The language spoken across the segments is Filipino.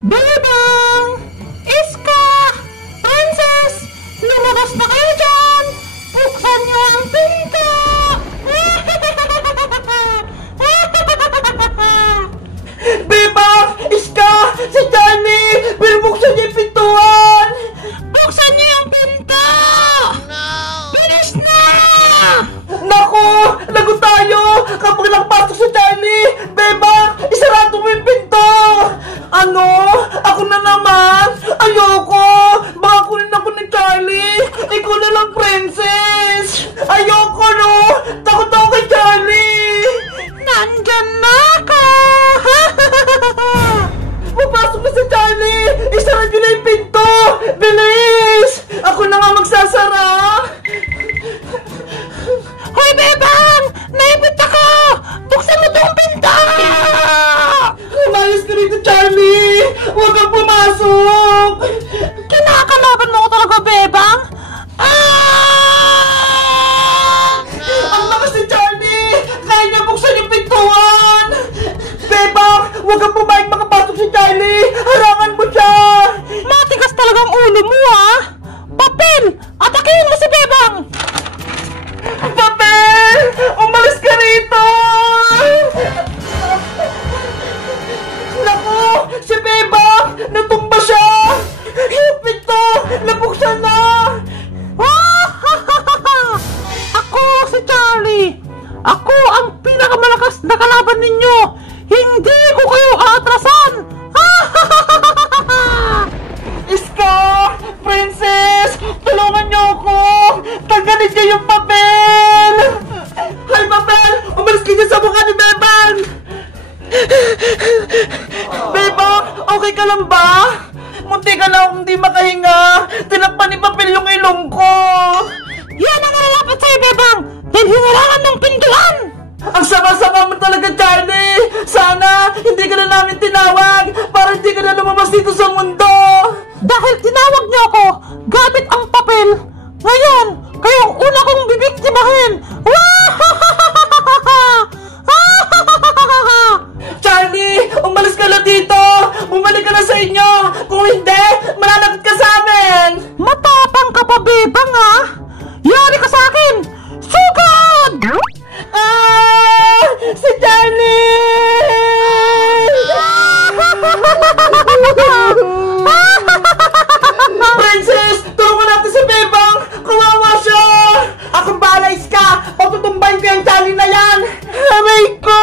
Bebang! Iska! Princess! Lumabas na kayo dyan! Buksan niyo ang pinto! Bebang! Iska! Si Johnny! Binubuksan niya yung pintuan! Buksan niyo ang pinto! No! Bilis na! Naku! Lago tayo! Kapag nagpasok si Johnny! Bebang! Isarado mo yung pinto! Ano? Ako na naman? Ayoko! Baka kunin ako ni Charlie! Ikaw na lang, princess! Ayoko, no! Takot ako kay Charlie! Nandyan na ako! Papasok na si Charlie! Isara nyo na yung pinto! Bilis! Ako na nga magsasara! Hoy, Bebang! Naipit ako! Buksan mo tong pinto! Umayos ka rito, Charlie! Huwag kang pumasok! Kinakalaban mo ko talaga, Bebang! Ang lakas ni Charlie! Kaya niya buksan yung pintuan! Bebang! Huwag kang pumayag makapasok si Charlie! Harangan mo siya! Matigas talagang ulo mo, ha? Papel! Atakihin mo si Bebang! Papel! Umalis ka rito! Naku! Si Bebang! Natumba siya! Yung pinto! Nabuksan na! Ako si Charlie! Ako ang pinakamalakas na kalaban ninyo! Hindi ko kayo aatrasan! Iska! Princess! Tulungan niyo ako! Tanggalin niyo yung papel! Hay, papel! Umalis ka niyo sa mukha ni Bebang! Bebang! Okay ka lang ba? Munti ka lang hindi makahinga! Tinakpan ni papel yung ilong ko! Yan ang nalalapat sa'yo, Bebang! Dahil hinirangan ng pintuan! Ang sama-sama mo talaga, Charlie! Sana hindi ka na namin tinawag para hindi ka na lumabas dito sa mundo! Dahil tinawag niyo ako gamit ang papel, ngayon, kayong una kong bibiktimahin! Charlie! Umalis ka na dito! Bumalik ka na sa inyo! Kung hindi, mananagot ka sa amin! Matapang ka pa, Bebang, ha? Yari ka sa akin! Sugod! Ah! Si Charlie! Princess! Tulungan natin si Bebang! Kawawa siya! Akong bahala, Iska! Patutumbayin ko yung Charlie na yan! Aray ko!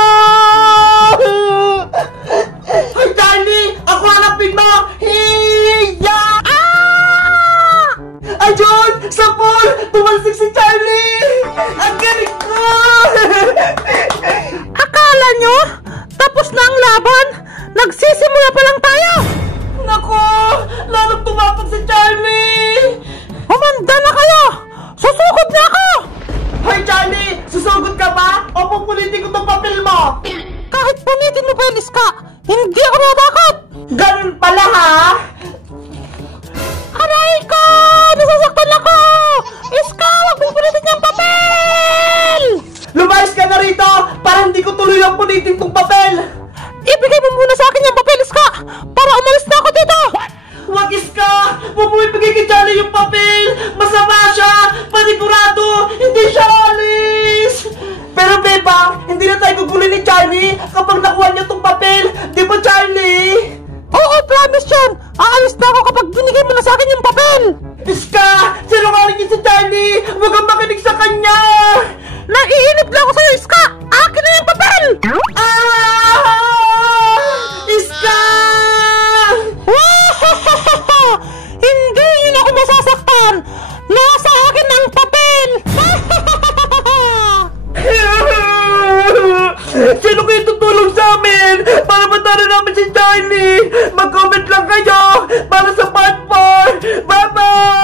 Hoy, Charlie! Ako hanapin mo! Hiya! Ah! Ayun! Sa pool! Tumalsik si Charlie! Ang galing ko! Akala nyo? Tapos na ang laban? Nagsisimula pa lang tayo! Naku! Lalong tumapag si Charlie! Humanda na kayo! Susugod na ako! Hoy, Charlie! Susugod ka ba? O pupulitin ko tong papel mo? Kahit punitin mo pa yung Iska, hindi ako natakot! Ganun pala, ha? Aray ko! Nasasaktan ako! Iska, huwag mong punitin niyang papel! Lumayas ka na rito para hindi ko tuloy ang punitin tong papel! Ibigay mo muna sa akin yung papel, Iska! Para umalis na ako dito! Huwag, Iska! Huwag mo ibigay kay Charlie yung papel! Masama siya! Panigurado! Hindi siya alis! Pero, Bebang, hindi na tayo gugulin ni Charlie kapag nakuha niya tong papel! Di ba, Charlie? Oo, promise yan! Aalis na ako kapag binigay mo na sa akin yung papel! Iska! Sinungaling niya si Charlie! Huwag kang makinig sa kanya! Naiinip lang ako sa'yo, Iska! Akin na yung papel! Ah! Iska! Hindi yun ako masasaktan! Nasa akin ang papel! Sino kayo tutulong sa amin para matalo namin si Charlie? Mag-comment lang kayo para sa part 4! Bye-bye!